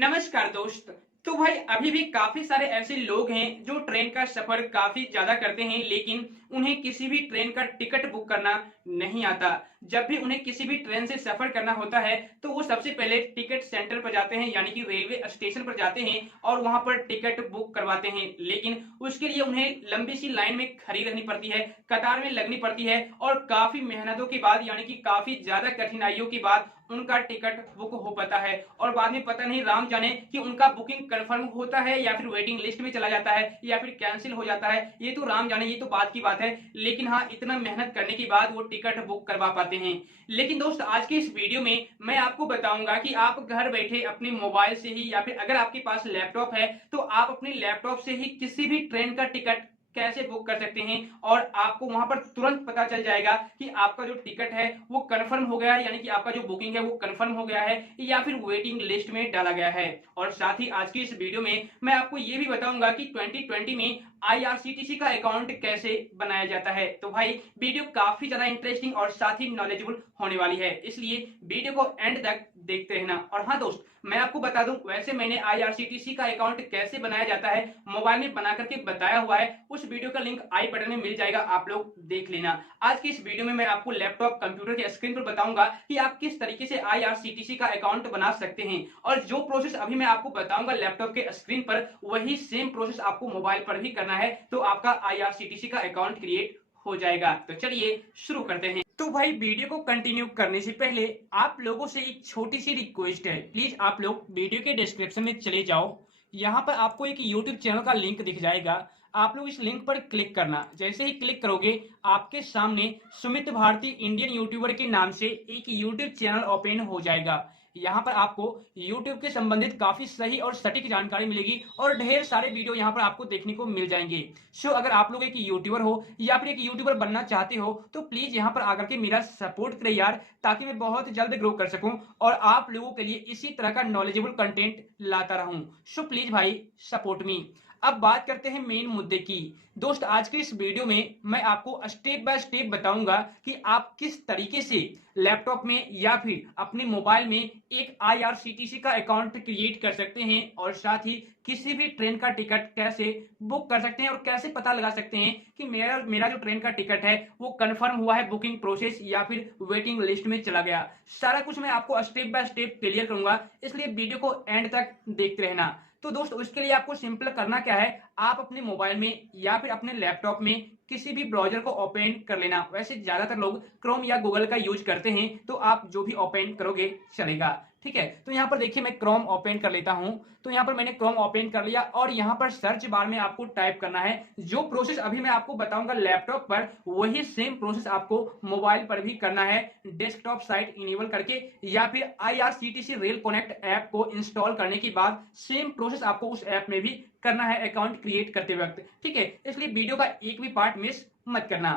नमस्कार दोस्त। तो भाई अभी भी काफी सारे ऐसे लोग हैं जो ट्रेन का सफर काफी ज्यादा करते हैं, लेकिन उन्हें किसी भी ट्रेन का टिकट बुक करना नहीं आता। जब भी उन्हें किसी भी ट्रेन से सफर करना होता है तो वो सबसे पहले टिकट सेंटर पर जाते हैं, यानी कि रेलवे स्टेशन पर जाते हैं और वहां पर टिकट बुक करवाते हैं। लेकिन उसके लिए उन्हें लंबी सी लाइन में खड़ी रहनी पड़ती है, कतार में लगनी पड़ती है और काफी मेहनतों के बाद, यानी कि काफी ज्यादा कठिनाइयों के बाद उनका टिकट बुक हो पाता है। और बाद में पता नहीं राम जाने कि उनका बुकिंग कंफर्म होता है या फिर वेटिंग लिस्ट में चला जाता है या फिर कैंसिल हो जाता है, ये तो राम जाने, ये तो बात की बात है। लेकिन हाँ, इतना मेहनत करने के बाद वो टिकट बुक करवा पाते हैं। लेकिन दोस्त, आज के इस वीडियो में मैं आपको बताऊंगा कि आप घर बैठे अपने मोबाइल से ही या फिर अगर आपके पास लैपटॉप है तो आप अपने लैपटॉप से ही किसी भी ट्रेन का टिकट कैसे बुक कर सकते हैं और आपको वहां पर तुरंत पता चल जाएगा कि आपका जो टिकट है वो कंफर्म हो गया है, यानी कि आपका जो बुकिंग है वो कंफर्म हो गया है या फिर वेटिंग लिस्ट में डाला गया है। और साथ ही आज की इस वीडियो में मैं आपको ये भी बताऊंगा कि 2020 में आईआरसीटीसी का अकाउंट कैसे बनाया जाता है। तो भाई वीडियो काफी ज्यादा इंटरेस्टिंग और साथ ही नॉलेजेबल होने वाली है, इसलिए वीडियो को एंड तक देखते रहना। और हाँ दोस्त, मैं आपको बता दूं, वैसे मैंने आईआरसीटीसी का अकाउंट कैसे बनाया जाता है मोबाइल में बना करके बताया हुआ है, उस वीडियो का लिंक आई बटन में मिल जाएगा, आप लोग देख लेना। आज की इस वीडियो में मैं आपको लैपटॉप कंप्यूटर के स्क्रीन पर बताऊंगा कि आप किस तरीके से आईआरसीटीसी का अकाउंट बना सकते हैं। और जो प्रोसेस अभी मैं आपको बताऊंगा लैपटॉप के स्क्रीन पर, वही सेम प्रोसेस आपको मोबाइल पर भी करना है, तो आपका आईआरसीटीसी का अकाउंट क्रिएट हो जाएगा। तो चलिए शुरू करते हैं। तो भाई वीडियो को कंटिन्यू करने से पहले आप लोगों से एक छोटी सी रिक्वेस्ट है, प्लीज आप लोग वीडियो के डिस्क्रिप्शन में चले जाओ। यहाँ पर आपको एक यूट्यूब चैनल का लिंक दिख जाएगा, आप लोग इस लिंक पर क्लिक करना। जैसे ही क्लिक करोगे आपके सामने सुमित भारती इंडियन यूट्यूबर के नाम से एक यूट्यूब चैनल ओपन हो जाएगा। यहाँ पर आपको YouTube के संबंधित काफी सही और सटीक जानकारी मिलेगी और ढेर सारे वीडियो यहाँ पर आपको देखने को मिल जाएंगे। सो अगर आप लोग एक यूट्यूबर हो या फिर एक यूट्यूबर बनना चाहते हो तो प्लीज यहाँ पर आकर के मेरा सपोर्ट करें यार, ताकि मैं बहुत जल्द ग्रो कर सकूं और आप लोगों के लिए इसी तरह का नॉलेजेबल कंटेंट लाता रहूं। सो प्लीज भाई सपोर्ट मी। अब बात करते हैं मेन मुद्दे की। दोस्त, आज के इस वीडियो में मैं आपको स्टेप बाय स्टेप बताऊंगा कि आप किस तरीके से लैपटॉप में या फिर अपने मोबाइल में एक आईआरसीटीसी का अकाउंट क्रिएट कर सकते हैं और साथ ही किसी भी ट्रेन का टिकट कैसे बुक कर सकते हैं और कैसे पता लगा सकते हैं कि मेरा मेरा जो ट्रेन का टिकट है वो कंफर्म हुआ है बुकिंग प्रोसेस या फिर वेटिंग लिस्ट में चला गया। सारा कुछ मैं आपको स्टेप बाय स्टेप क्लियर करूंगा, इसलिए वीडियो को एंड तक देखते रहना। तो दोस्त, उसके लिए आपको सिंपल करना क्या है, आप अपने मोबाइल में या फिर अपने लैपटॉप में किसी भी ब्राउजर को ओपन कर लेना। वैसे ज्यादातर लोग क्रोम या गूगल का यूज करते हैं, तो आप जो भी ओपन करोगे चलेगा, ठीक है। तो यहाँ पर देखिए मैं क्रोम ओपन कर लेता हूं। तो यहाँ पर मैंने क्रोम ओपन कर लिया और यहाँ पर सर्च बार में आपको टाइप करना है जो प्रोसेस अभी मैं आपको बताऊंगा लैपटॉप पर, वही सेम प्रोसेस आपको मोबाइल पर भी करना है। डेस्कटॉप साइट इनेबल करके या फिर आईआरसीटीसी रेल कनेक्ट ऐप को इंस्टॉल करने के बाद सेम प्रोसेस आपको उस ऐप में भी करना है अकाउंट क्रिएट करते वक्त, ठीक है। इसलिए वीडियो का एक भी पार्ट मिस मत करना।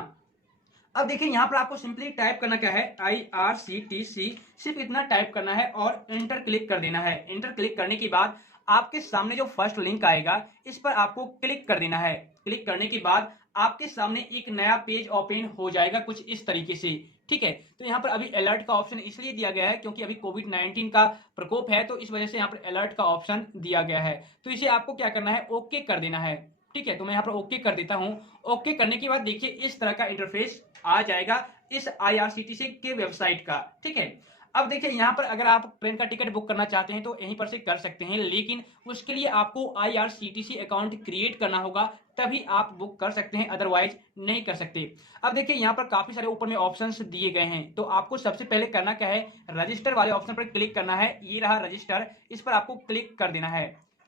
अब देखिए यहाँ पर आपको सिंपली टाइप करना क्या है, आईआरसीटीसी, सिर्फ इतना टाइप करना है और एंटर क्लिक कर देना है। एंटर क्लिक करने के बाद आपके सामने जो फर्स्ट लिंक आएगा इस पर आपको क्लिक कर देना है। क्लिक करने के बाद आपके सामने एक नया पेज ओपन हो जाएगा कुछ इस तरीके से, ठीक है। तो यहाँ पर अभी अलर्ट का ऑप्शन इसलिए दिया गया है क्योंकि अभी कोविड-19 का प्रकोप है, तो इस वजह से यहाँ पर अलर्ट का ऑप्शन दिया गया है। तो इसे आपको क्या करना है, ओके कर देना है, ठीक है। तो मैं यहाँ पर ओके कर देता हूँ। ओके करने के बाद देखिए इस तरह का इंटरफेस आ जाएगा इस आईआरसीटीसी के वेबसाइट का, ठीक है। अब देखिए यहाँ पर अगर आप ट्रेन का टिकट बुक करना चाहते हैं तो यहीं पर से कर सकते हैं, लेकिन उसके लिए आपको आईआरसीटीसी अकाउंट क्रिएट करना होगा, तभी आप बुक कर सकते हैं, अदरवाइज नहीं कर सकते। अब देखिए यहाँ पर काफी सारे ऊपर में ऑप्शंस दिए गए हैं, तो आपको सबसे पहले करना क्या है, रजिस्टर वाले ऑप्शन पर क्लिक करना है। ये रहा रजिस्टर, इस पर आपको क्लिक कर देना है।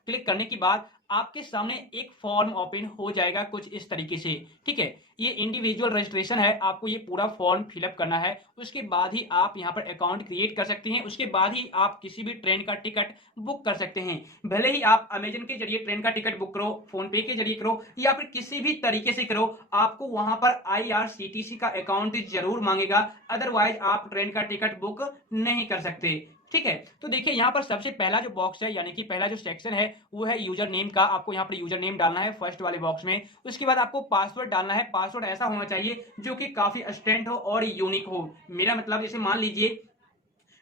क्लिक करने के बाद आपके सामने एक फॉर्म ओपन हो जाएगा कुछ इस तरीके से, ठीक है। ये इंडिविजुअल रजिस्ट्रेशन है, आपको ये पूरा फॉर्म फिलअप करना है। उसके बाद ही आप यहाँ पर अकाउंट क्रिएट कर सकते हैं, उसके बाद ही आप किसी भी ट्रेन का टिकट बुक कर सकते हैं। भले ही आप अमेजन के जरिए ट्रेन का टिकट बुक करो, फोन पे के जरिए करो या फिर किसी भी तरीके से करो, आपको वहां पर आईआरसीटीसी का अकाउंट जरूर मांगेगा, अदरवाइज आप ट्रेन का टिकट बुक नहीं कर सकते, ठीक है। तो देखिए यहाँ पर सबसे पहला जो बॉक्स है, यानी कि पहला जो सेक्शन है वो है यूजर नेम का। आपको यहाँ पर यूजर नेम डालना है फर्स्ट वाले बॉक्स में। उसके बाद आपको पासवर्ड डालना है। पासवर्ड ऐसा होना चाहिए जो कि काफी स्टैंडर्ड हो और यूनिक हो। मेरा मतलब जैसे मान लीजिए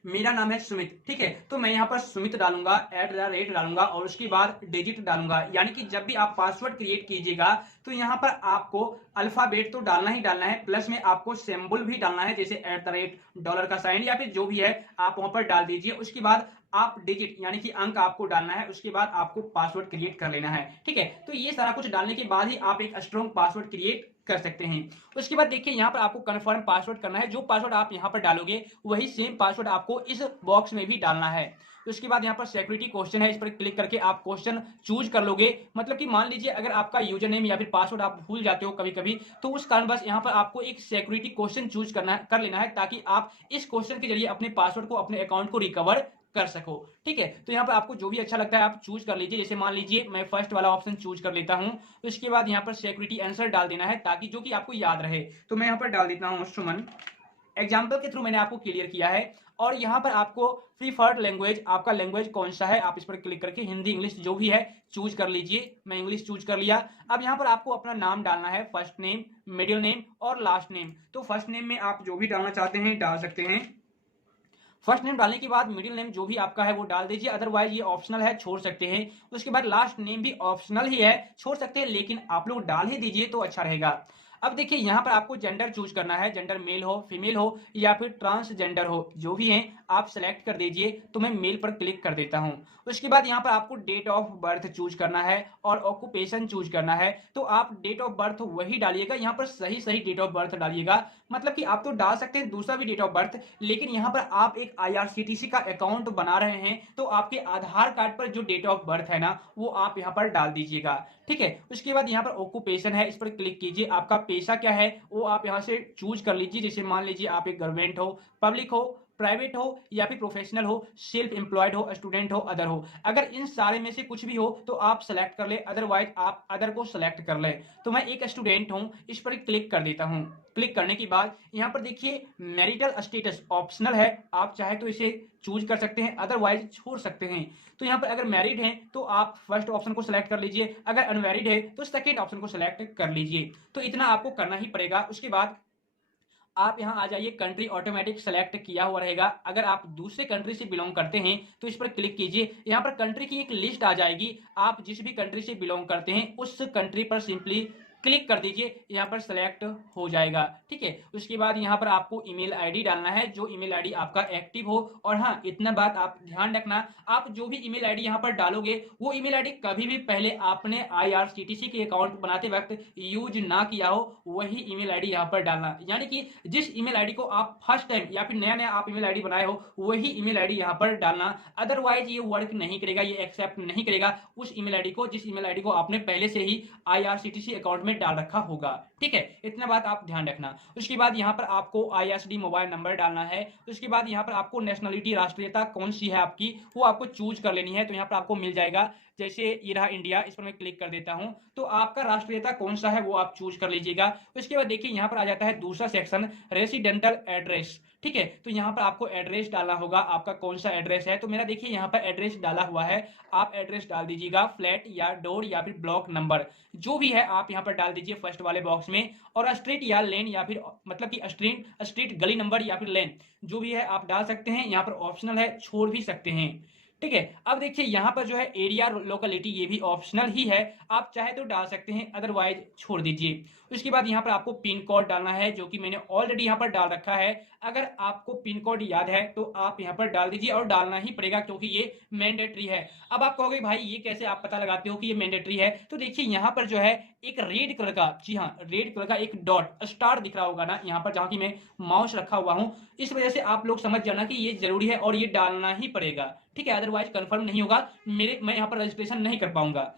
मेरा नाम है सुमित, ठीक है, तो मैं यहाँ पर सुमित डालूंगा, @ डालूंगा और उसके बाद डिजिट डालूंगा। यानी कि जब भी आप पासवर्ड क्रिएट कीजिएगा तो यहाँ पर आपको अल्फाबेट तो डालना ही डालना है, प्लस में आपको सिंबल भी डालना है, जैसे @ डॉलर का साइन या फिर जो भी है आप वहां पर डाल दीजिए। उसके बाद आप डिजिट यानी कि अंक आपको डालना है, उसके बाद आपको पासवर्ड क्रिएट कर लेना है, ठीक है। तो ये सारा कुछ डालने के बाद ही आप एक स्ट्रॉन्ग पासवर्ड क्रिएट कर सकते हैं। उसके बाद देखिए यहाँ पर आपको कंफर्म पासवर्ड करना है, जो पासवर्ड आप यहाँ पर डालोगे वही सेम पासवर्ड आपको इस बॉक्स में भी डालना है। उसके बाद यहाँ पर सिक्योरिटी क्वेश्चन है, इस पर क्लिक करके आप क्वेश्चन चूज कर लोगे। मतलब कि मान लीजिए अगर आपका यूजर नेम या फिर पासवर्ड आप भूल जाते हो कभी कभी, तो उस कारण बस यहाँ पर आपको एक सिक्योरिटी क्वेश्चन चूज कर लेना है, ताकि आप इस क्वेश्चन के जरिए अपने पासवर्ड को, अपने अकाउंट को रिकवर कर सको, ठीक है। तो यहाँ पर आपको जो भी अच्छा लगता है आप चूज कर लीजिए। जैसे मान लीजिए मैं फर्स्ट वाला ऑप्शन चूज कर लेता हूँ। तो इसके बाद यहाँ पर सिक्योरिटी आंसर डाल देना है, ताकि जो कि आपको याद रहे। तो मैं यहाँ पर डाल देता हूँ सुमन। एग्जाम्पल के थ्रू मैंने आपको क्लियर किया है। और यहाँ पर आपको प्रीफर्ड लैंग्वेज, आपका लैंग्वेज कौन सा है, आप इस पर क्लिक करके हिंदी इंग्लिश जो भी है चूज कर लीजिए। मैं इंग्लिश चूज कर लिया। अब यहाँ पर आपको अपना नाम डालना है, फर्स्ट नेम, मिडिल नेम और लास्ट नेम। तो फर्स्ट नेम में आप जो भी डालना चाहते हैं डाल सकते हैं। फर्स्ट नेम डालने के बाद मिडिल नेम जो भी आपका है वो डाल दीजिए, अदरवाइज ये ऑप्शनल है, छोड़ सकते हैं। उसके बाद लास्ट नेम भी ऑप्शनल ही है, छोड़ सकते हैं, लेकिन आप लोग डाल ही दीजिए तो अच्छा रहेगा। अब देखिए यहाँ पर आपको जेंडर चूज करना है, जेंडर मेल हो, फीमेल हो या फिर ट्रांसजेंडर हो, जो भी है आप सेलेक्ट कर दीजिए। तो मैं मेल पर क्लिक कर देता हूँ। उसके बाद यहाँ पर आपको डेट ऑफ बर्थ चूज करना है और ऑक्यूपेशन चूज करना है। तो आप डेट ऑफ बर्थ वही डालिएगा, यहाँ पर सही सही डेट ऑफ बर्थ डालिएगा। मतलब कि आप तो डाल सकते हैं दूसरा भी डेट ऑफ बर्थ, लेकिन यहाँ पर आप एक IRCTC का अकाउंट बना रहे हैं, तो आपके आधार कार्ड पर जो डेट ऑफ बर्थ है ना वो आप यहाँ पर डाल दीजिएगा, ठीक है। उसके बाद यहाँ पर ऑक्यूपेशन है, इस पर क्लिक कीजिए। आपका पेशा क्या है वो आप यहाँ से चूज कर लीजिए। जैसे मान लीजिए आप एक गवर्नमेंट हो, पब्लिक हो, प्राइवेट हो या फिर प्रोफेशनल हो, सेल्फ एम्प्लॉयड हो, स्टूडेंट हो, अदर हो। अगर इन सारे में से कुछ भी हो तो आप सेलेक्ट कर ले, अदरवाइज आप अदर को सेलेक्ट कर ले। तो मैं एक स्टूडेंट हूं, इस पर क्लिक कर देता हूं। क्लिक करने के बाद यहाँ पर देखिए मैरिटल स्टेटस ऑप्शनल है, आप चाहे तो इसे चूज कर सकते हैं, अदरवाइज छोड़ सकते हैं। तो यहाँ पर अगर मैरिड हैं तो आप फर्स्ट ऑप्शन को सिलेक्ट कर लीजिए, अगर अनमैरिड है तो सेकंड ऑप्शन को सिलेक्ट कर लीजिए। तो इतना आपको करना ही पड़ेगा। उसके बाद आप यहाँ आ जाइए, कंट्री ऑटोमेटिक सेलेक्ट किया हुआ रहेगा। अगर आप दूसरे कंट्री से बिलोंग करते हैं तो इस पर क्लिक कीजिए। यहाँ पर कंट्री की एक लिस्ट आ जाएगी, आप जिस भी कंट्री से बिलोंग करते हैं उस कंट्री पर सिंपली क्लिक कर दीजिए, यहाँ पर सेलेक्ट हो जाएगा, ठीक है। उसके बाद यहाँ पर आपको ईमेल आईडी डालना है, जो ईमेल आईडी आपका एक्टिव हो। और हाँ, इतना बात आप ध्यान रखना, आप जो भी ईमेल आईडी यहाँ पर डालोगे वो ईमेल आईडी कभी भी पहले आपने IRCTC के अकाउंट बनाते वक्त यूज ना किया हो, वही ईमेल आईडी यहाँ पर डालना। यानी कि जिस ईमेल आईडी को आप फर्स्ट टाइम या फिर नया नया आप ईमेल आईडी बनाए हो वही ईमेल आईडी यहाँ पर डालना, अदरवाइज ये वर्क नहीं करेगा, ये एक्सेप्ट नहीं करेगा उस ईमेल आईडी को जिस ईमेल आईडी को आपने पहले से ही IRCTC अकाउंट में डाल रखा होगा, ठीक है। इतना बात आप ध्यान रखना। उसके बाद यहाँ पर आपको ISD मोबाइल नंबर डालना है। उसके बाद यहाँ पर आपको नेशनलिटी, राष्ट्रीयता कौन सी है आपकी वो आपको चूज कर लेनी है। तो यहाँ पर आपको मिल जाएगा, जैसे ये रहा इंडिया, इस पर मैं क्लिक कर देता हूं। तो आपका राष्ट्रीयता कौन सा है वो आप चूज कर लीजिएगा। उसके बाद देखिए यहाँ पर आ जाता है दूसरा सेक्शन, रेसिडेंटल एड्रेस, ठीक है। तो यहाँ पर आपको एड्रेस डालना होगा, आपका कौन सा एड्रेस है। तो मेरा देखिए यहाँ पर एड्रेस डाला हुआ है, आप एड्रेस डाल दीजिएगा, फ्लैट या डोर या फिर ब्लॉक नंबर जो भी है आप यहाँ पर डाल दीजिए फर्स्ट वाले बॉक्स में। और स्ट्रीट या लेन या फिर मतलब कि स्ट्रीट गली नंबर या फिर लेन जो भी है आप डाल सकते हैं, यहाँ पर ऑप्शनल है, छोड़ भी सकते हैं, ठीक है। अब देखिए यहाँ पर जो है एरिया लोकेलिटी ये भी ऑप्शनल ही है, आप चाहे तो डाल सकते हैं, अदरवाइज छोड़ दीजिए। उसके बाद यहाँ पर आपको पिन कोड डालना है, जो कि मैंने ऑलरेडी यहाँ पर डाल रखा है। अगर आपको पिन कोड याद है तो आप यहाँ पर डाल दीजिए, और डालना ही पड़ेगा क्योंकि ये मैंडेटरी है। अब आप कहोगे भाई ये कैसे आप पता लगाते हो कि ये मैंडेटरी है। तो देखिए यहाँ पर जो है एक रेड कलर का, जी हाँ रेड कलर का एक डॉट स्टार दिख रहा होगा ना यहाँ पर, जहाँ की मैं माउस रखा हुआ हूँ, इस वजह से आप लोग समझ जाना कि ये जरूरी है और ये डालना ही पड़ेगा, ठीक है। अदरवाइज कंफर्म नहीं होगा, मैं यहाँ पर रजिस्ट्रेशन नहीं कर पाऊंगा।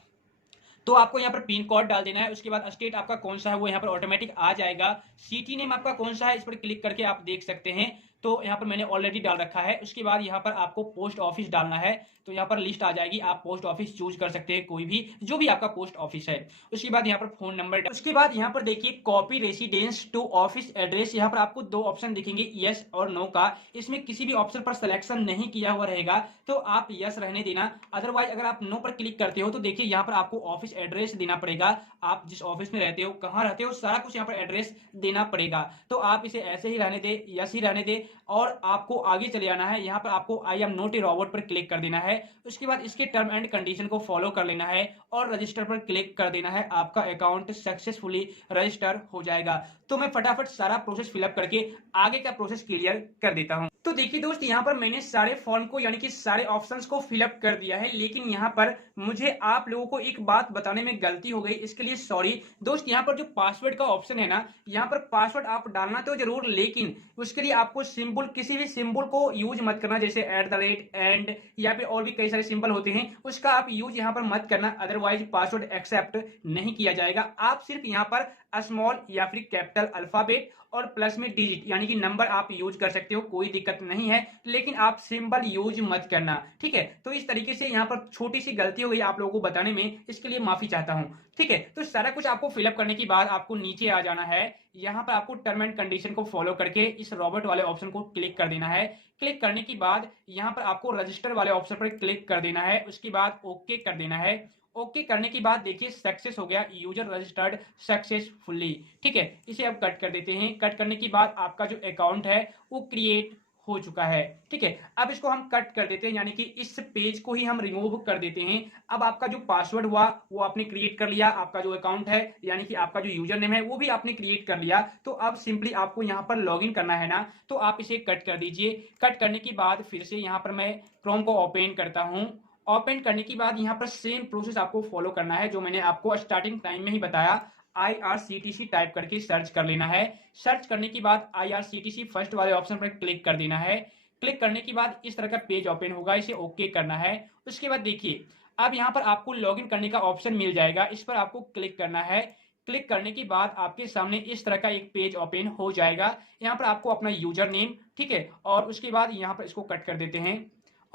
तो आपको यहाँ पर पिन कोड डाल देना है। उसके बाद स्टेट आपका कौन सा है वो यहाँ पर ऑटोमेटिक आ जाएगा। सिटी नेम आपका कौन सा है इस पर क्लिक करके आप देख सकते हैं, तो यहाँ पर मैंने ऑलरेडी डाल रखा है। उसके बाद यहाँ पर आपको पोस्ट ऑफिस डालना है, तो यहाँ पर लिस्ट आ जाएगी, आप पोस्ट ऑफिस चूज कर सकते हैं, कोई भी जो भी आपका पोस्ट ऑफिस है। उसके बाद यहाँ पर फोन नंबर, उसके बाद यहाँ पर देखिए copy residence to office address, यहाँ पर आपको दो ऑप्शन दिखेंगे यस और नो का। इसमें किसी भी ऑप्शन पर सिलेक्शन नहीं किया हुआ रहेगा तो आप यस रहने देना, अदरवाइज अगर आप नो पर क्लिक करते हो तो देखिए यहाँ पर आपको ऑफिस एड्रेस देना पड़ेगा, आप जिस ऑफिस में रहते हो, कहाँ रहते हो, सारा कुछ यहाँ पर एड्रेस देना पड़ेगा। तो आप इसे ऐसे ही रहने दे, यस ही रहने दे, और आपको आगे चले आना है। यहाँ पर आपको I am not a robot पर क्लिक कर देना है। उसके बाद इसके टर्म एंड कंडीशन को फॉलो कर लेना है और रजिस्टर पर क्लिक कर देना है। आपका अकाउंट सक्सेसफुली रजिस्टर हो जाएगा। तो मैं फटाफट सारा प्रोसेस फिलअप करके आगे का प्रोसेस क्लियर कर देता हूं। तो देखिए दोस्त, यहाँ पर मैंने सारे फॉर्म को यानी कि सारे ऑप्शंस को फिलअप कर दिया है, लेकिन यहाँ पर मुझे आप लोगों को एक बात बताने में गलती हो गई, इसके लिए सॉरी दोस्त। यहाँ पर जो पासवर्ड का ऑप्शन है ना, यहाँ पर पासवर्ड आप डालना तो जरूर, लेकिन उसके लिए आपको सिंबल, किसी भी सिंबल को यूज मत करना, जैसे @ एंड या फिर और भी कई सारे सिंबल होते हैं, उसका आप यूज यहाँ पर मत करना, अदरवाइज पासवर्ड एक्सेप्ट नहीं किया जाएगा। आप सिर्फ यहाँ पर स्मॉल या फिर कैपिटल अल्फाबेट और प्लस में डिजिट यानी कि नंबर आप यूज कर सकते हो, कोई दिक्कत नहीं है, लेकिन आप सिंबल यूज मत करना, ठीक है। तो इस तरीके से यहाँ पर छोटी सी गलती हो गई आप लोगों को बताने में, इसके लिए माफी चाहता हूं, ठीक है। तो सारा कुछ आपको फिलअप करने के बाद आपको नीचे आ जाना है। यहाँ पर आपको टर्म एंड कंडीशन को फॉलो करके इस रॉबोट वाले ऑप्शन को क्लिक कर देना है। क्लिक करने के बाद यहाँ पर आपको रजिस्टर वाले ऑप्शन पर क्लिक कर देना है। उसके बाद ओके कर देना है। ओके करने के बाद देखिए सक्सेस हो गया, यूजर रजिस्टर्ड सक्सेसफुली, ठीक है। इसे अब कट कर देते हैं। कट करने के बाद आपका जो अकाउंट है वो क्रिएट हो चुका है, ठीक है। अब इसको हम कट कर देते हैं, यानी कि इस पेज को ही हम रिमूव कर देते हैं। अब आपका जो पासवर्ड हुआ वो आपने क्रिएट कर लिया, आपका जो अकाउंट है यानी कि आपका जो यूजर नेम है वो भी आपने क्रिएट कर लिया। तो अब सिंपली आपको यहाँ पर लॉगिन करना है ना, तो आप इसे कट कर दीजिए। कट करने के बाद फिर से यहाँ पर मैं क्रोम को ओपन करता हूँ। ओपन करने के बाद यहाँ पर सेम प्रोसेस आपको फॉलो करना है जो मैंने आपको स्टार्टिंग टाइम में ही बताया। IRCTC टाइप करके सर्च कर लेना है। सर्च करने के बाद IRCTC फर्स्ट वाले ऑप्शन पर क्लिक कर देना है। क्लिक करने के बाद इस तरह का पेज ओपन होगा, इसे ओके करना है। उसके बाद देखिए अब यहाँ पर आपको लॉगिन करने का ऑप्शन मिल जाएगा, इस पर आपको क्लिक करना है। क्लिक करने के बाद आपके सामने इस तरह का एक पेज ओपन हो जाएगा। यहाँ पर आपको अपना यूजर नेम, ठीक है, और उसके बाद यहाँ पर इसको कट कर देते हैं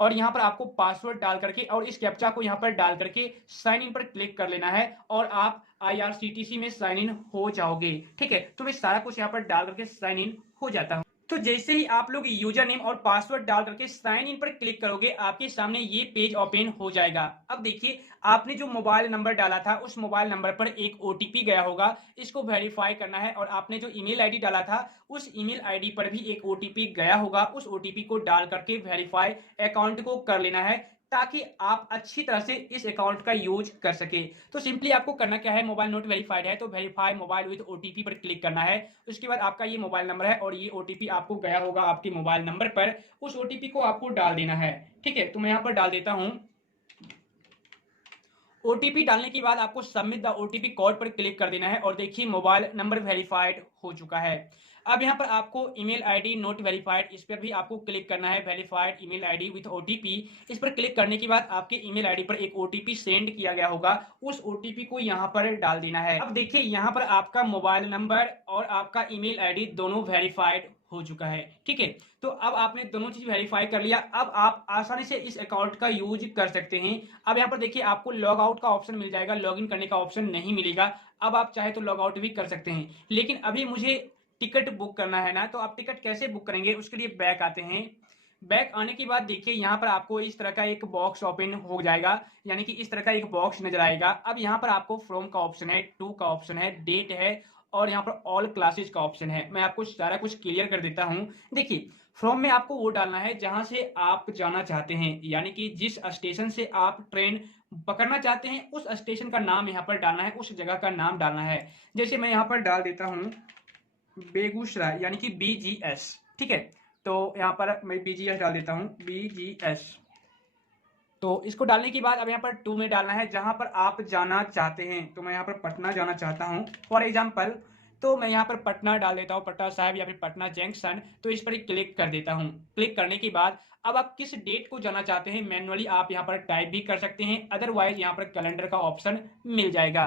और यहाँ पर आपको पासवर्ड डाल करके और इस कैप्चा को यहाँ पर डाल करके साइन इन पर क्लिक कर लेना है और आप IRCTC में साइन इन हो जाओगे, ठीक है। तो मैं सारा कुछ यहाँ पर डाल करके साइन इन हो जाता हूँ। तो जैसे ही आप लोग यूजर नेम और पासवर्ड डाल करके साइन इन पर क्लिक करोगे, आपके सामने ये पेज ओपन हो जाएगा। अब देखिए आपने जो मोबाइल नंबर डाला था उस मोबाइल नंबर पर एक OTP गया होगा, इसको वेरीफाई करना है। और आपने जो ईमेल आईडी डाला था उस ईमेल आईडी पर भी एक OTP गया होगा, उस OTP को डाल करके वेरीफाई अकाउंट को कर लेना है, ताकि आप अच्छी तरह से इस अकाउंट का यूज कर सके। तो सिंपली आपको करना क्या है, मोबाइल नोट वेरीफाइड है तो वेरीफाई मोबाइल विद OTP पर क्लिक करना है। उसके बाद आपका ये मोबाइल नंबर है और ये OTP आपको गया होगा आपके मोबाइल नंबर पर, उस OTP को आपको डाल देना है, ठीक है। तो मैं यहाँ पर डाल देता हूँ। OTP डालने के बाद आपको सबमिट द OTP कोड पर क्लिक कर देना है और देखिए मोबाइल नंबर वेरीफाइड हो चुका है। अब यहाँ पर आपको ईमेल आईडी नोट वेरीफाइड, इस पर भी आपको क्लिक करना है, verified email ID with OTP। इस पर क्लिक करने के बाद आपके ईमेल आईडी पर एक OTP सेंड किया गया होगा, उस OTP को यहाँ पर डाल देना है। अब देखिए यहाँ पर आपका मोबाइल नंबर और आपका ईमेल आईडी दोनों वेरीफाइड हो चुका है, ठीक है। तो अब आपने दोनों चीज वेरीफाई कर लिया, अब आप आसानी से इस अकाउंट का यूज कर सकते हैं। अब यहाँ पर देखिए आपको लॉग आउट का ऑप्शन मिल जाएगा, लॉगिन करने का ऑप्शन नहीं मिलेगा। अब आप चाहे तो लॉग आउट भी कर सकते हैं, लेकिन अभी मुझे टिकट बुक करना है ना, तो आप टिकट कैसे बुक करेंगे उसके लिए बैक आते हैं। बैक आने के बाद देखिए यहाँ पर आपको इस तरह का एक बॉक्स ओपन हो जाएगा, यानी कि इस तरह का एक बॉक्स नजर आएगा। अब यहाँ पर आपको फ्रॉम का ऑप्शन है, टू का ऑप्शन है, डेट है और यहाँ पर ऑल क्लासेस का ऑप्शन है। मैं आपको सारा कुछ क्लियर कर देता हूँ। देखिए फ्रॉम में आपको वो डालना है जहां से आप जाना चाहते हैं, यानी कि जिस स्टेशन से आप ट्रेन पकड़ना चाहते हैं उस स्टेशन का नाम यहाँ पर डालना है, उस जगह का नाम डालना है। जैसे मैं यहाँ पर डाल देता हूँ बेगूसराय, यानी कि BGS, ठीक है। तो यहाँ पर मैं BGS डाल देता हूँ, BGS। तो इसको डालने के बाद अब यहाँ पर 2 में डालना है जहां पर आप जाना चाहते हैं। तो मैं यहाँ पर पटना जाना चाहता हूँ फॉर एग्जाम्पल, तो मैं यहाँ पर पटना डाल देता हूँ, पटना साहिब या फिर पटना जंक्शन। तो इस पर क्लिक कर देता हूँ। क्लिक करने के बाद अब आप किस डेट को जाना चाहते हैं मैनुअली आप यहाँ पर टाइप भी कर सकते हैं, अदरवाइज यहाँ पर कैलेंडर का ऑप्शन मिल जाएगा,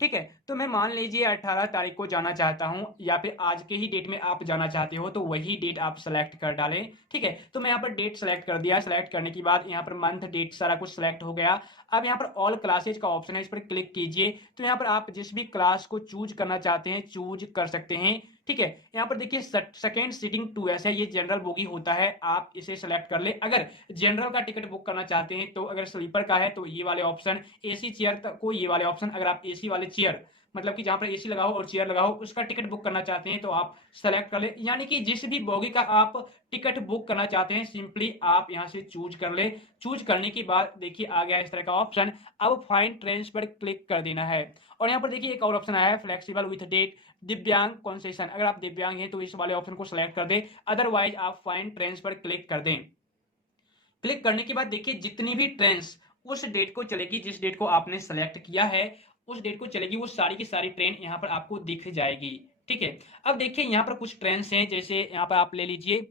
ठीक है। तो मैं मान लीजिए 18 तारीख को जाना चाहता हूं, या फिर आज के ही डेट में आप जाना चाहते हो तो वही डेट आप सेलेक्ट कर डालें, ठीक है। तो मैं यहाँ पर डेट सेलेक्ट कर दिया। सेलेक्ट करने के बाद यहाँ पर मंथ डेट सारा कुछ सेलेक्ट हो गया। अब यहाँ पर ऑल क्लासेज का ऑप्शन है, इस पर क्लिक कीजिए। तो यहाँ पर आप जिस भी क्लास को चूज करना चाहते हैं चूज कर सकते हैं, ठीक है। यहाँ पर देखिए सेकंड सीटिंग 2S है, ये जनरल बोगी होता है, आप इसे सेलेक्ट कर ले। अगर जनरल का टिकट बुक करना चाहते हैं तो अगर स्लीपर का है तो ये वाले ऑप्शन, AC चेयर को ये वाले ऑप्शन, अगर आप AC वाले चेयर मतलब कि जहाँ पर एसी लगा हो और चेयर लगा हो उसका टिकट बुक करना चाहते हैं तो आप सेलेक्ट कर ले, यानी कि जिस भी बोगी का आप टिकट बुक करना चाहते हैं सिंपली आप यहाँ से चूज कर ले। चूज करने के बाद देखिए आ गया इस तरह का ऑप्शन। अब फाइंड ट्रेन्स पर क्लिक कर देना है और यहाँ पर देखिए एक और ऑप्शन आया है फ्लेक्सिबल विथ डेट दिव्यांग कंसेशन। अगर आप दिव्यांग हैं तो इस वाले ऑप्शन को सिलेक्ट कर दें, अदरवाइज आप फाइंड ट्रेन्स पर क्लिक कर दें। क्लिक करने के बाद देखिए जितनी भी ट्रेन्स उस डेट को चलेगी, जिस डेट को आपने सेलेक्ट किया है उस डेट को चलेगी, वो सारी की सारी ट्रेन यहाँ पर आपको दिख जाएगी। ठीक है, अब देखिए यहाँ पर कुछ ट्रेन हैं, जैसे यहाँ पर आप ले लीजिए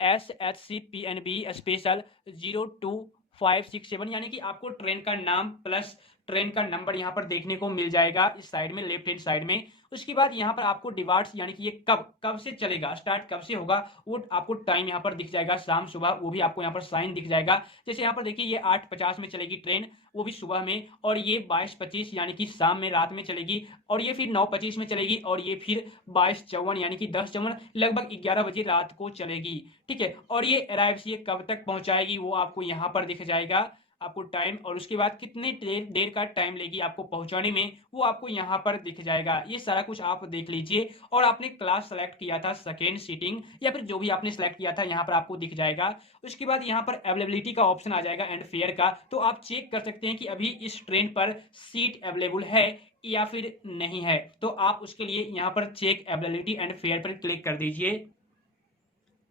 SHCPNB स्पेशल 02567, यानी कि आपको ट्रेन का नाम प्लस ट्रेन का नंबर यहाँ पर देखने को मिल जाएगा इस साइड में, लेफ्ट हैंड साइड में। उसके बाद यहाँ पर आपको डिवार्ट्स यानी कि ये कब कब से चलेगा, स्टार्ट कब से होगा, वो आपको टाइम यहाँ पर दिख जाएगा, शाम सुबह, वो भी आपको यहाँ पर साइन दिख जाएगा। जैसे यहाँ पर देखिए ये 8:50 में चलेगी ट्रेन, वो भी सुबह में, और ये 22:25 यानी कि शाम में, रात में चलेगी, और ये फिर 9:25 में चलेगी, और ये फिर 22:54 यानी कि 10:54 लगभग 11 बजे रात को चलेगी। ठीक है, और ये अराइव्स ये कब तक पहुंचाएगी वो आपको यहाँ पर दिख जाएगा, आपको टाइम, और उसके बाद कितने देर का टाइम लेगी आपको पहुंचाने में वो आपको यहाँ पर दिख जाएगा। ये सारा कुछ आप देख लीजिए। और आपने क्लास सेलेक्ट किया था सेकेंड सीटिंग या फिर जो भी आपने सेलेक्ट किया था यहाँ पर आपको दिख जाएगा। उसके बाद यहाँ पर अवेलेबिलिटी का ऑप्शन आ जाएगा एंड फेयर का, तो आप चेक कर सकते हैं कि अभी इस ट्रेन पर सीट अवेलेबल है या फिर नहीं है। तो आप उसके लिए यहाँ पर चेक अवेलेबिलिटी एंड फेयर पर क्लिक कर दीजिए।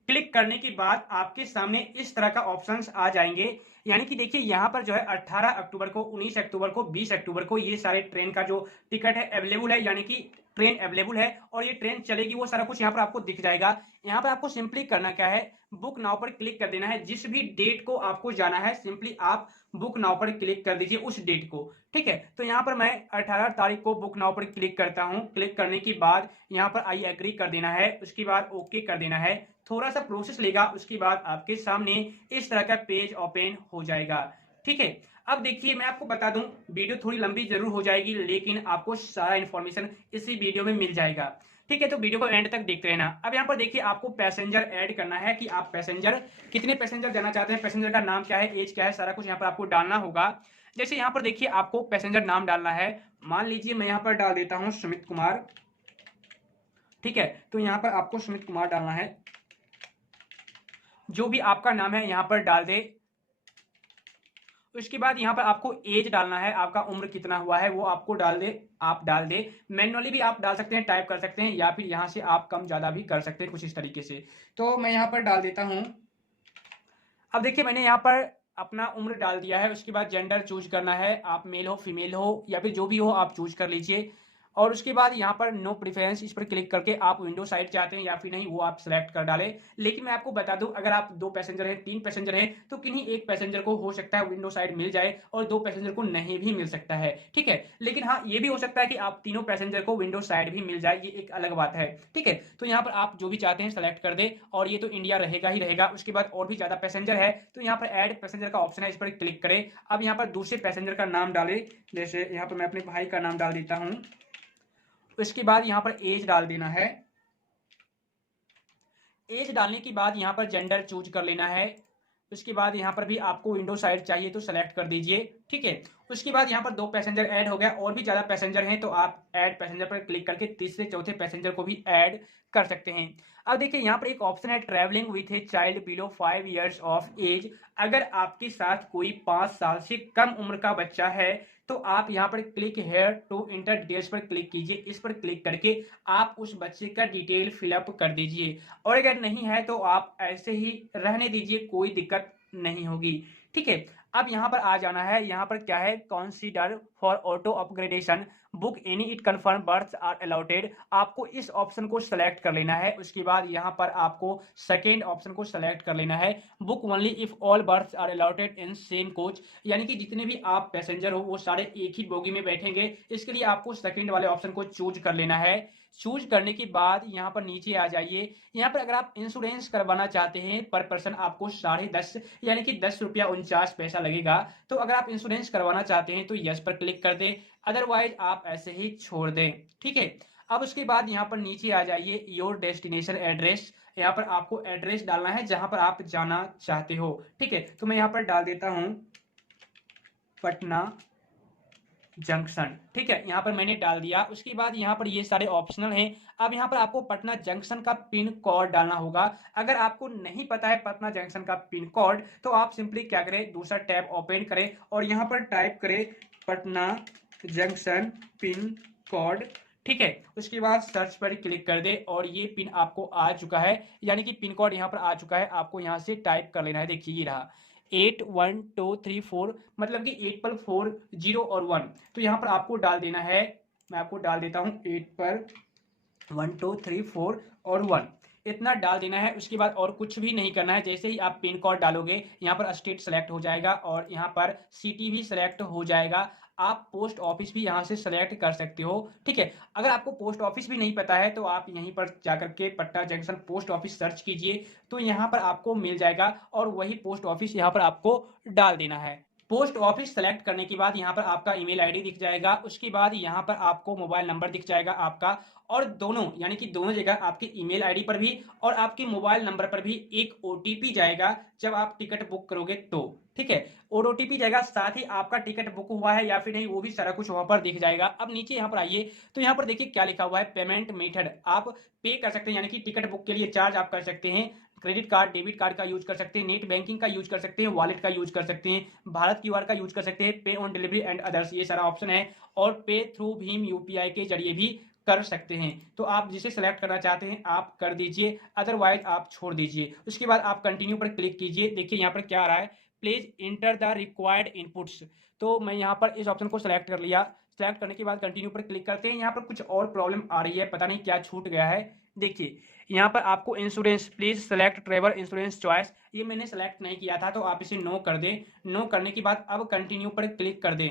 क्लिक करने के बाद आपके सामने इस तरह का ऑप्शंस आ जाएंगे, यानी कि देखिए यहाँ पर जो है 18 अक्टूबर को, 19 अक्टूबर को, 20 अक्टूबर को ये सारे ट्रेन का जो टिकट है अवेलेबल है, यानी कि ट्रेन अवेलेबल है और ये ट्रेन चलेगी, वो सारा कुछ यहाँ पर आपको दिख जाएगा। यहाँ पर आपको सिंपली करना क्या है, बुक नाउ पर क्लिक कर देना है। जिस भी डेट को आपको जाना है सिंपली आप बुक नाउ पर क्लिक कर दीजिए उस डेट को। ठीक है, तो यहाँ पर मैं 18 तारीख को बुक नाउ पर क्लिक करता हूँ। क्लिक करने के बाद यहाँ पर आई एग्री कर देना है, उसके बाद ओके कर देना है। थोड़ा सा प्रोसेस लेगा, उसके बाद आपके सामने इस तरह का पेज ओपन हो जाएगा। ठीक है, अब देखिए मैं आपको बता दूं वीडियो थोड़ी लंबी जरूर हो जाएगी लेकिन आपको सारा इंफॉर्मेशन इसी वीडियो में मिल जाएगा। ठीक है, तो वीडियो को एंड तक देखते रहना। अब यहाँ पर देखिए आपको पैसेंजर ऐड करना है कि आप पैसेंजर कितने पैसेंजर जाना चाहते हैं, पैसेंजर का नाम क्या है, एज क्या है, सारा कुछ यहाँ पर आपको डालना होगा। जैसे यहाँ पर देखिए आपको पैसेंजर नाम डालना है, मान लीजिए मैं यहाँ पर डाल देता हूँ सुमित कुमार। ठीक है, तो यहाँ पर आपको सुमित कुमार डालना है, जो भी आपका नाम है यहाँ पर डाल दे। उसके बाद यहाँ पर आपको एज डालना है, आपका उम्र कितना हुआ है वो आपको डाल दे, आप डाल दे। मैनुअली भी आप डाल सकते हैं, टाइप कर सकते हैं, या फिर यहाँ से आप कम ज्यादा भी कर सकते हैं कुछ इस तरीके से। तो मैं यहाँ पर डाल देता हूँ। अब देखिए मैंने यहाँ पर अपना उम्र डाल दिया है। उसके बाद जेंडर चूज करना है, आप मेल हो फीमेल हो या फिर जो भी हो आप चूज कर लीजिए। और उसके बाद यहाँ पर नो प्रेफरेंस, इस पर क्लिक करके आप विंडो साइड चाहते हैं या फिर नहीं वो आप सिलेक्ट कर डालें। लेकिन मैं आपको बता दूं अगर आप 2 पैसेंजर हैं, 3 पैसेंजर हैं, तो किन्हीं एक पैसेंजर को हो सकता है विंडो साइड मिल जाए और 2 पैसेंजर को नहीं भी मिल सकता है। ठीक है, लेकिन हाँ ये भी हो सकता है कि आप तीनों पैसेंजर को विंडो साइड भी मिल जाए, ये एक अलग बात है। ठीक है, तो यहाँ पर आप जो भी चाहते हैं सेलेक्ट कर दे, और ये तो इंडिया रहेगा ही रहेगा। उसके बाद और भी ज्यादा पैसेंजर है तो यहाँ पर ऐड पैसेंजर का ऑप्शन है, इस पर क्लिक करें। अब यहाँ पर दूसरे पैसेंजर का नाम डाले, जैसे यहाँ पर मैं अपने भाई का नाम डाल देता हूँ। उसके बाद यहाँ पर एज डाल देना है। एज डालने के बाद यहाँ पर जेंडर चूज कर लेना है। उसके बाद यहाँ पर भी आपको विंडो साइड चाहिए तो सेलेक्ट कर दीजिए। ठीक है, उसके बाद यहाँ पर 2 पैसेंजर ऐड हो गया, और भी ज्यादा पैसेंजर हैं तो आप ऐड पैसेंजर पर क्लिक करके तीसरे चौथे पैसेंजर को भी ऐड कर सकते हैं। अब देखिए यहाँ पर एक ऑप्शन है travelling with a child below 5 years of age. अगर आपके साथ कोई 5 साल से कम उम्र का बच्चा है तो आप यहाँ पर click here to enter details पर क्लिक कीजिए। इस पर क्लिक करके आप उस बच्चे का डिटेल फिलअप कर दीजिए, और अगर नहीं है तो आप ऐसे ही रहने दीजिए, कोई दिक्कत नहीं होगी। ठीक है, अब यहाँ पर आ जाना है। यहाँ पर क्या है, consider for auto upgradation book any it confirm berth are allotted, आपको इस ऑप्शन को सेलेक्ट कर लेना है। उसके बाद यहाँ पर आपको सेकेंड ऑप्शन को सेलेक्ट कर लेना है, book only if all berth are allotted in same coach, यानी कि जितने भी आप पैसेंजर हो वो सारे एक ही बोगी में बैठेंगे। इसके लिए आपको सेकेंड वाले ऑप्शन को चूज कर लेना है। चूज करने के बाद यहाँ पर नीचे आ जाइए। यहाँ पर अगर आप इंश्योरेंस करवाना चाहते हैं पर पर्सन आपको 10.5 यानी कि 10 रुपया 49 पैसा लगेगा। तो अगर आप इंश्योरेंस करवाना चाहते हैं तो यस पर क्लिक कर दें, अदरवाइज आप ऐसे ही छोड़ दें। ठीक है, अब उसके बाद यहाँ पर नीचे आ जाइए, योर डेस्टिनेशन एड्रेस, यहाँ पर आपको एड्रेस डालना है जहां पर आप जाना चाहते हो। ठीक है, तो मैं यहाँ पर डाल देता हूं पटना। जंक्शन, ठीक है, यहाँ पर मैंने डाल दिया। उसके बाद यहाँ पर ये सारे ऑप्शनल हैं। अब यहाँ पर आपको पटना जंक्शन का पिन कोड डालना होगा। अगर आपको नहीं पता है पटना जंक्शन का पिन कोड, तो आप सिंपली क्या करें, दूसरा टैब ओपन करें और यहाँ पर टाइप करें पटना जंक्शन पिन कोड, ठीक है। उसके बाद सर्च पर क्लिक कर दे और ये पिन आपको आ चुका है, यानी कि पिन कोड यहाँ पर आ चुका है। आपको यहाँ से टाइप कर लेना है। देखिए ये रहा 81234, मतलब कि 8 पर 4 0 और 1, तो यहाँ पर आपको डाल देना है। मैं आपको डाल देता हूँ 8 पर 1 2 3 4 और 1, इतना डाल देना है। उसके बाद और कुछ भी नहीं करना है। जैसे ही आप पिन कोड डालोगे यहाँ पर स्टेट सेलेक्ट हो जाएगा और यहाँ पर सिटी भी सेलेक्ट हो जाएगा। आप पोस्ट ऑफिस भी यहाँ से सेलेक्ट कर सकते हो, ठीक है। अगर आपको पोस्ट ऑफिस भी नहीं पता है तो आप यहीं पर जाकर के Patna junction post office search कीजिए, तो यहाँ पर आपको मिल जाएगा और वही पोस्ट ऑफिस यहाँ पर आपको डाल देना है। पोस्ट ऑफिस सेलेक्ट करने के बाद यहाँ पर आपका ईमेल आईडी दिख जाएगा। उसके बाद यहाँ पर आपको मोबाइल नंबर दिख जाएगा आपका, और दोनों यानी कि दोनों जगह आपके ईमेल आईडी पर भी और आपके मोबाइल नंबर पर भी एक ओटीपी जाएगा जब आप टिकट बुक करोगे तो, ठीक है। और ओटीपी जाएगा, साथ ही आपका टिकट बुक हुआ है या फिर नहीं वो भी सारा कुछ वहां पर दिख जाएगा। अब नीचे यहाँ पर आइए तो यहाँ पर देखिए क्या लिखा हुआ है, पेमेंट मेथड। आप पे कर सकते हैं, यानी कि टिकट बुक के लिए चार्ज आप कर सकते हैं। क्रेडिट कार्ड, डेबिट कार्ड का यूज कर सकते हैं, नेट बैंकिंग का यूज कर सकते हैं, वॉलेट का यूज कर सकते हैं, भारत क्यूआर का यूज कर सकते हैं, पे ऑन डिलीवरी एंड अदर्स, ये सारा ऑप्शन है। और पे थ्रू भीम यूपीआई के जरिए भी कर सकते हैं। तो आप जिसे सेलेक्ट करना चाहते हैं आप कर दीजिए, अदरवाइज आप छोड़ दीजिए। उसके बाद आप कंटिन्यू पर क्लिक कीजिए। देखिए यहाँ पर क्या आ रहा है, please enter the required inputs. तो मैं यहाँ पर इस ऑप्शन को सेलेक्ट कर लिया। सेलेक्ट करने के बाद कंटिन्यू पर क्लिक करते हैं। यहाँ पर कुछ और प्रॉब्लम आ रही है, पता नहीं क्या छूट गया है। देखिए यहाँ पर आपको insurance, please select travel insurance choice, ये मैंने सेलेक्ट नहीं किया था तो आप इसे नो कर दें। नो करने के बाद अब कंटिन्यू पर क्लिक कर दें।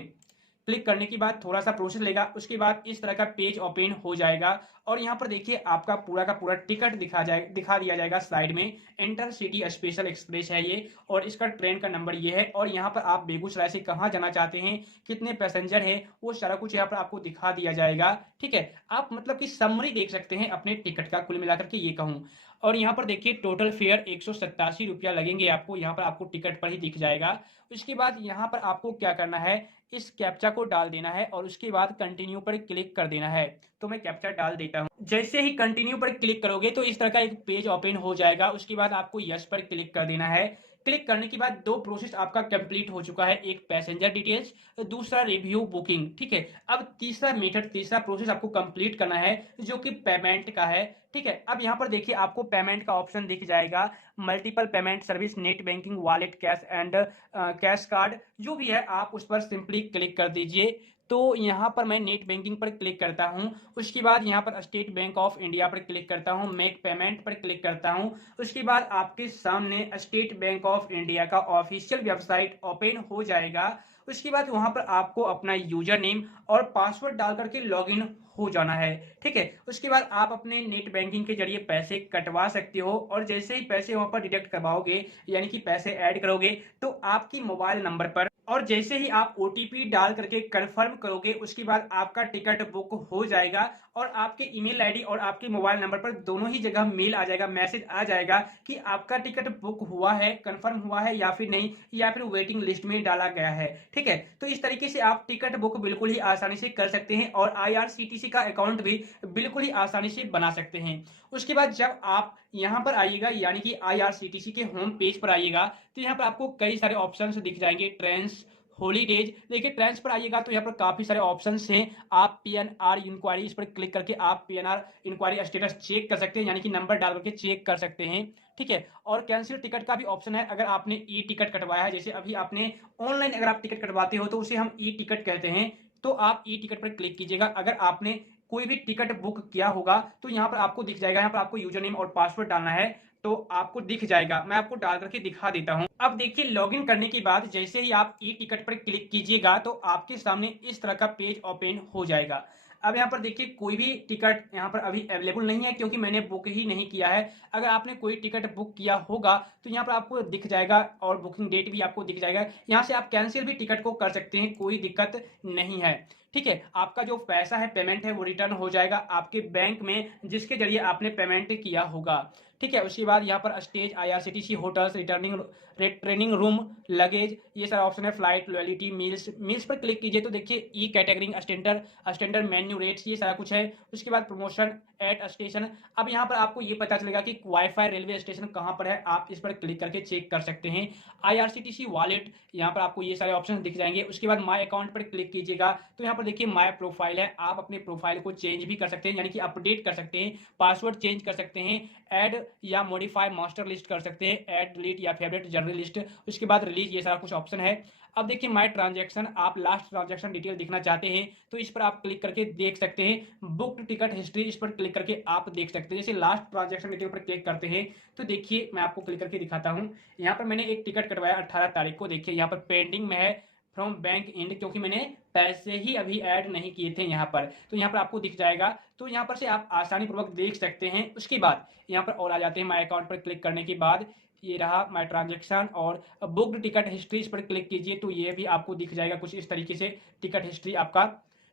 क्लिक करने के बाद थोड़ा सा प्रोसेस लेगा। उसके बाद इस तरह का पेज ओपन हो जाएगा और यहाँ पर देखिए आपका पूरा का पूरा टिकट दिखा दिया जाएगा साइड में। इंटर सिटी स्पेशल एक्सप्रेस है ये, और इसका ट्रेन का नंबर ये है। और यहाँ पर आप बेगूसराय से कहाँ जाना चाहते हैं, कितने पैसेंजर हैं, वो सारा कुछ यहाँ पर आपको दिखा दिया जाएगा, ठीक है। आप मतलब कि समरी देख सकते हैं अपने टिकट का, कुल मिलाकर के ये कहूँ। और यहाँ पर देखिए टोटल फेयर 187 रुपया लगेंगे आपको, यहाँ पर आपको टिकट पर ही दिख जाएगा। उसके बाद यहाँ पर आपको क्या करना है, इस कैप्चा को डाल देना है और उसके बाद कंटिन्यू पर क्लिक कर देना है। तो मैं कैप्चा डाल देता हूँ। जैसे ही कंटिन्यू पर क्लिक करोगे तो इस तरह का एक पेज ओपन हो जाएगा। उसके बाद आपको यस पर क्लिक कर देना है। क्लिक करने के बाद दो प्रोसेस आपका कंप्लीट हो चुका है, एक पैसेंजर डिटेल्स, दूसरा रिव्यू बुकिंग, ठीक है। अब तीसरा मेथड, तीसरा प्रोसेस आपको कंप्लीट करना है जो कि पेमेंट का है, ठीक है। अब यहाँ पर देखिए आपको पेमेंट का ऑप्शन दिख जाएगा, multiple payment service, net banking, wallet, cash and cash card, जो भी है आप उस पर सिंपली क्लिक कर दीजिए। तो यहाँ पर मैं नेट बैंकिंग पर क्लिक करता हूँ। उसके बाद यहाँ पर स्टेट बैंक ऑफ इंडिया पर क्लिक करता हूँ, मेक पेमेंट पर क्लिक करता हूँ। उसके बाद आपके सामने स्टेट बैंक ऑफ इंडिया का ऑफिशियल वेबसाइट ओपन हो जाएगा। उसके बाद वहां पर आपको अपना यूजर नेम और पासवर्ड डाल करके लॉगिन हो जाना है, ठीक है। उसके बाद आप अपने नेट बैंकिंग के जरिए पैसे कटवा सकते हो और जैसे ही पैसे वहां पर डिडक्ट करवाओगे यानी कि पैसे ऐड करोगे तो आपकी मोबाइल नंबर पर, और जैसे ही आप ओटीपी डाल करके कंफर्म करोगे उसके बाद आपका टिकट बुक हो जाएगा और आपके ईमेल आईडी और आपके मोबाइल नंबर पर दोनों ही जगह मेल आ जाएगा, मैसेज आ जाएगा कि आपका टिकट बुक हुआ है, कंफर्म हुआ है या फिर नहीं, या फिर वेटिंग लिस्ट में डाला गया है, ठीक है। तो इस तरीके से आप टिकट बुक बिल्कुल ही आसानी से कर सकते हैं और आईआरसीटीसी का अकाउंट भी बिल्कुल ही आसानी से बना सकते हैं। उसके बाद जब आप यहाँ पर आइएगा यानी कि आईआरसीटीसी के होम पेज पर आइएगा तो यहाँ पर आपको कई सारे ऑप्शंस दिख जाएंगे, ट्रेन्स, हॉलीडेज। देखिए ट्रेंड्स पर आइएगा तो यहाँ पर काफी सारे ऑप्शंस हैं। आप पीएनआर इंक्वायरी, इस पर क्लिक करके आप पीएनआर इंक्वायरी स्टेटस चेक कर सकते हैं, यानी कि नंबर डाल करके चेक कर सकते हैं, ठीक है। और कैंसिल टिकट का भी ऑप्शन है। अगर आपने ई टिकट कटवाया है, जैसे अभी आपने ऑनलाइन अगर आप टिकट कटवाते हो तो उसे हम ई टिकट कहते हैं, तो आप ई टिकट पर क्लिक कीजिएगा। अगर आपने कोई भी टिकट बुक किया होगा तो यहाँ पर आपको दिख जाएगा, यहाँ पर आपको यूजर नेम और पासवर्ड डालना है तो आपको दिख जाएगा। मैं आपको डाल करके दिखा देता हूं। अब देखिए लॉगिन करने के बाद जैसे ही आप ई टिकट पर क्लिक कीजिएगा तो आपके सामने इस तरह का पेज ओपन हो जाएगा। अब यहाँ पर देखिए कोई भी टिकट यहाँ पर अभी अवेलेबल नहीं है क्योंकि मैंने बुक ही नहीं किया है। अगर आपने कोई टिकट बुक किया होगा तो यहाँ पर आपको दिख जाएगा और बुकिंग डेट भी आपको दिख जाएगा। यहाँ से आप कैंसिल भी टिकट को कर सकते हैं, कोई दिक्कत नहीं है, ठीक है। आपका जो पैसा है, पेमेंट है, वो रिटर्न हो जाएगा आपके बैंक में जिसके जरिए आपने पेमेंट किया होगा, ठीक है। उसके बाद यहाँ पर stage, IRCTC, hotels, returning training room, luggage, ये सारा ऑप्शन है। फ्लाइट, लॉयल्टी, मील्स पर क्लिक कीजिए तो देखिए ई कैटेगरिंग, स्टैंडर्ड मेन्यू रेट्स, ये सारा कुछ है। उसके बाद प्रमोशन एट स्टेशन। अब यहाँ पर आपको ये पता चलेगा कि वाईफाई रेलवे स्टेशन कहाँ पर है, आप इस पर क्लिक करके चेक कर सकते हैं। IRCTC वॉलेट, यहाँ पर आपको ये सारे ऑप्शन दिख जाएंगे। उसके बाद माई अकाउंट पर क्लिक कीजिएगा तो यहाँ पर देखिए माई प्रोफाइल है, आप अपने प्रोफाइल को चेंज भी कर सकते हैं, यानी कि अपडेट कर सकते हैं, पासवर्ड चेंज कर सकते हैं, ऐड या मॉडिफाई मास्टर लिस्ट कर सकते हैं, ऐड, डिलीट या फेवरेट जनरल लिस्ट। उसके बाद रिलीज, ये सारा कुछ ऑप्शन है। अब देखिए माई ट्रांजैक्शन, आप लास्ट ट्रांजैक्शन डिटेल देखना चाहते हैं तो इस पर आप क्लिक करके देख सकते हैं। बुक्ड टिकट हिस्ट्री, इस पर क्लिक करके आप देख सकते हैं। जैसे लास्ट ट्रांजैक्शन डिटेल पर क्लिक करते हैं तो देखिए मैं आपको क्लिक करके दिखाता हूं। यहाँ पर मैंने एक टिकट कटवाया 18 तारीख को, देखिए यहाँ पर पेंडिंग में है फ्रॉम बैंक इंड, क्योंकि मैंने पैसे ही अभी ऐड नहीं किए थे यहाँ पर, तो यहाँ पर आपको दिख जाएगा। तो यहाँ पर से आप आसानी पूर्वक देख सकते हैं। उसके बाद यहाँ पर और आ जाते हैं, माई अकाउंट पर क्लिक करने के बाद ये रहा माई ट्रांजेक्शन और बुक्ड टिकट हिस्ट्री, इस पर क्लिक कीजिए तो ये भी आपको दिख जाएगा कुछ इस तरीके से टिकट हिस्ट्री आपका।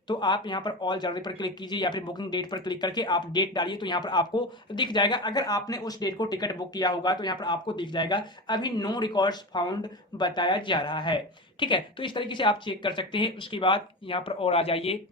तो आप यहाँ पर ऑल जर्नी पर क्लिक कीजिए या फिर बुकिंग डेट पर क्लिक करके आप डेट डालिए तो यहाँ पर आपको दिख जाएगा। अगर आपने उस डेट को टिकट बुक किया होगा तो यहाँ पर आपको दिख जाएगा अभी नो रिकॉर्ड्स फाउंड बताया जा रहा है। ठीक है, तो इस तरीके से आप चेक कर सकते हैं। उसके बाद यहाँ पर और आ जाइए,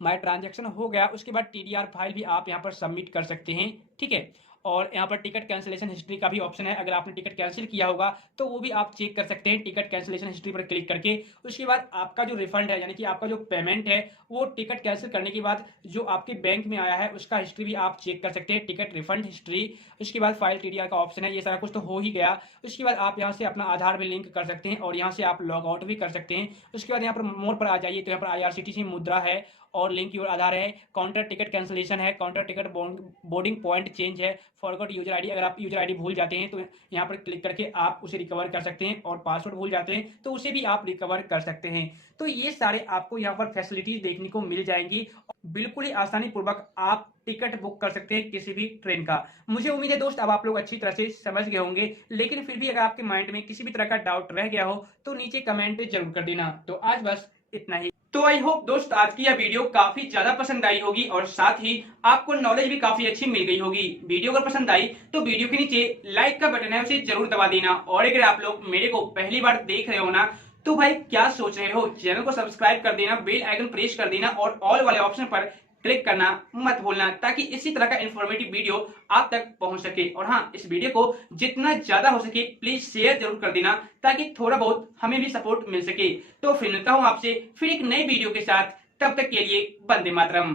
माई ट्रांजेक्शन हो गया। उसके बाद TDR फाइल भी आप यहाँ पर सबमिट कर सकते हैं। ठीक है, और यहाँ पर टिकट कैंसिलेशन हिस्ट्री का भी ऑप्शन है, अगर आपने टिकट कैंसिल किया होगा तो वो भी आप चेक कर सकते हैं टिकट कैंसिलेशन हिस्ट्री पर क्लिक करके। उसके बाद आपका जो रिफंड है, यानी कि आपका जो पेमेंट है, वो टिकट कैंसिल करने के बाद जो आपके बैंक में आया है उसका हिस्ट्री भी आप चेक कर सकते हैं, टिकट रिफंड हिस्ट्री। उसके बाद फाइल TDR का ऑप्शन है, ये सारा कुछ तो हो ही गया। उसके बाद आप यहाँ से अपना आधार भी लिंक कर सकते हैं और यहाँ से आप लॉग आउट भी कर सकते हैं। उसके बाद यहाँ पर मोर पर आ जाइए तो यहाँ पर IRCTC मुद्रा है और लिंक योर आधार है, काउंटर टिकट कैंसिलेशन है, counter ticket boarding point change है, फॉरगॉट यूजर आईडी, अगर आप यूजर आईडी भूल जाते हैं तो यहाँ पर क्लिक करके आप उसे रिकवर कर सकते हैं, और पासवर्ड भूल जाते हैं तो उसे भी आप रिकवर कर सकते हैं। तो ये सारे आपको यहाँ पर फैसिलिटीज देखने को मिल जाएंगी। बिल्कुल ही आसानी पूर्वक आप टिकट बुक कर सकते हैं किसी भी ट्रेन का। मुझे उम्मीद है दोस्त अब आप लोग अच्छी तरह से समझ गए होंगे, लेकिन फिर भी अगर आपके माइंड में किसी भी तरह का डाउट रह गया हो तो नीचे कमेंट जरूर कर देना। तो आज बस इतना ही। तो आई होप दोस्त आज की यह वीडियो काफी ज्यादा पसंद आई होगी और साथ ही आपको नॉलेज भी काफी अच्छी मिल गई होगी। वीडियो अगर पसंद आई तो वीडियो के नीचे लाइक का बटन है उसे जरूर दबा देना, और अगर आप लोग मेरे को पहली बार देख रहे हो ना तो भाई क्या सोच रहे हो, चैनल को सब्सक्राइब कर देना, बेल आइकन प्रेस कर देना और ऑल वाले ऑप्शन पर क्लिक करना मत भूलना, ताकि इसी तरह का इंफॉर्मेटिव वीडियो आप तक पहुंच सके। और हाँ, इस वीडियो को जितना ज्यादा हो सके प्लीज शेयर जरूर कर देना, ताकि थोड़ा बहुत हमें भी सपोर्ट मिल सके। तो फिर मिलता हूं आपसे फिर एक नई वीडियो के साथ, तब तक के लिए वंदे मातरम।